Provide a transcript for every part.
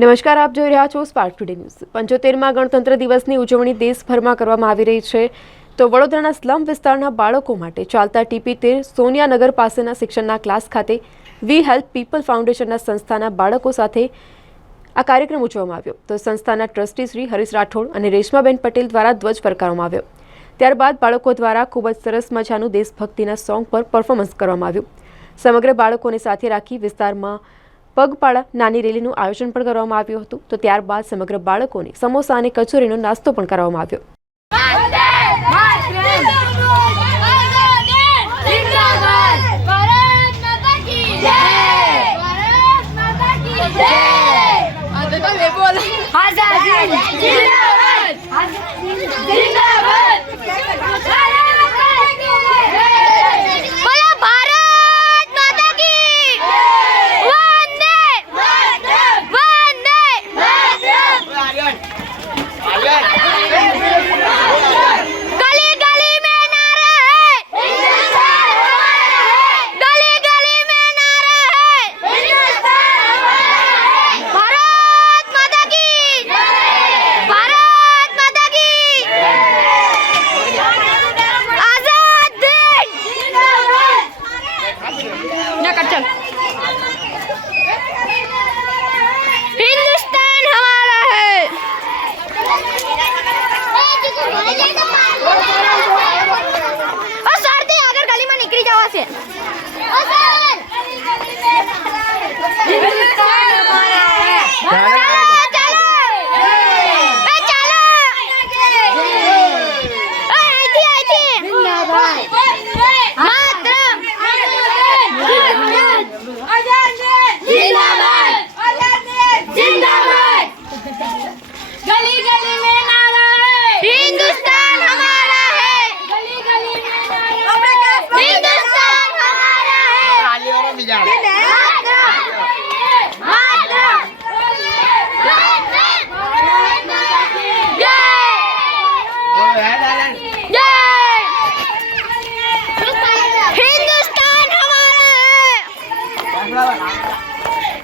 નમસ્કાર, આપ જોઈ રહ્યા છો સ્પાર્ક ટુડે ન્યૂઝ। 75મા ગણતંત્ર દિવસની ઉજવણી દેશભરમાં કરવામાં આવી રહી છે, તો વડોદરાના સ્લમ વિસ્તારના બાળકો માટે ચાલતા TP13 સોનિયાનગર પાસેના શિક્ષણના ક્લાસ ખાતે વી હેલ્પ પીપલ ફાઉન્ડેશનના સંસ્થાના બાળકો સાથે આ કાર્યક્રમ ઉજવવામાં આવ્યો। તો સંસ્થાના ટ્રસ્ટી શ્રી હરીશ રાઠોડ અને રેશમાબેન પટેલ દ્વારા ધ્વજ ફરકાવવામાં આવ્યો। ત્યારબાદ બાળકો દ્વારા ખૂબ જ સરસ મજાનું દેશભક્તિના સોંગ પર પરફોર્મન્સ કરવામાં આવ્યું। સમગ્ર બાળકોને સાથે રાખી વિસ્તારમાં પગપાળા નાની રેલીનું આયોજન પણ કરવામાં આવ્યું હતું। તો ત્યારબાદ સમગ્ર બાળકોને સમોસા અને કચોરીનો નાસ્તો પણ કરવામાં આવ્યો। हिंदुस्तान हमारा है। सर ते अगर गली में निकली जावा से हिंदुस्तान हमारा है। गली गली में नारा है, हिंदुस्तान हमारा है। गली गली में नारा है, हिंदुस्तान हमारा है।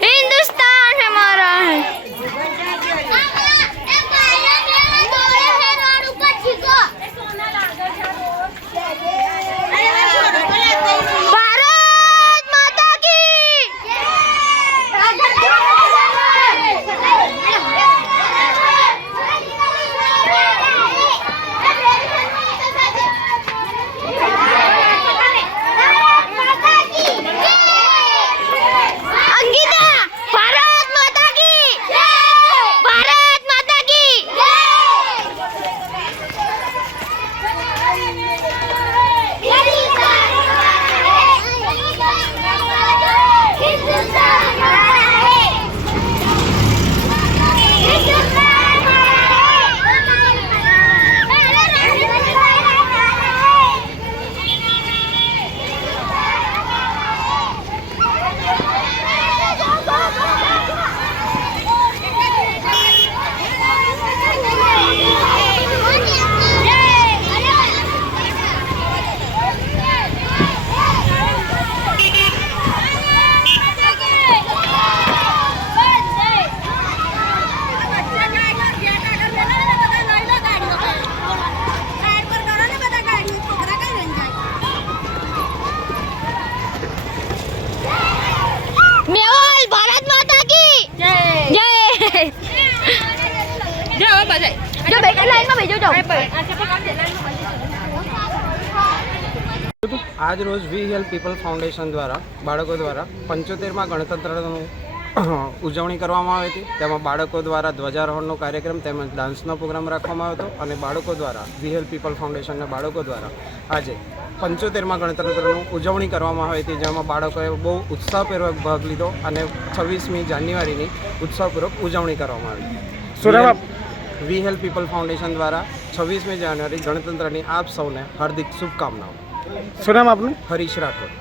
हिंदुस्तान हमारा है। આજ રોજ વી હેલ્પ પીપલ ફાઉન્ડેશન દ્વારા બાળકો દ્વારા 75મા ગણતંત્રનું ઉજવણી કરવામાં આવી હતી। તેમાં બાળકો દ્વારા ધ્વજારોહણનો કાર્યક્રમ તેમજ ડાન્સનો પ્રોગ્રામ રાખવામાં આવ્યો હતો અને બાળકો દ્વારા વી હેલ્પ પીપલ ફાઉન્ડેશનના બાળકો દ્વારા આજે 75મા ગણતંત્રનું ઉજવણી કરવામાં આવી હતી, જેમાં બાળકોએ બહુ ઉત્સાહપૂર્વક ભાગ લીધો અને 26મી જાન્યુઆરીની ઉત્સાહપૂર્વક ઉજવણી કરવામાં આવી। વી હેલ્પ પીપલ ફાઉન્ડેશન દ્વારા 26મી જાન્યુઆરી ગણતંત્રની આપ સૌને હાર્દિક શુભકામનાઓ। શું નામ આપનું? હરીશ રાઠોડ।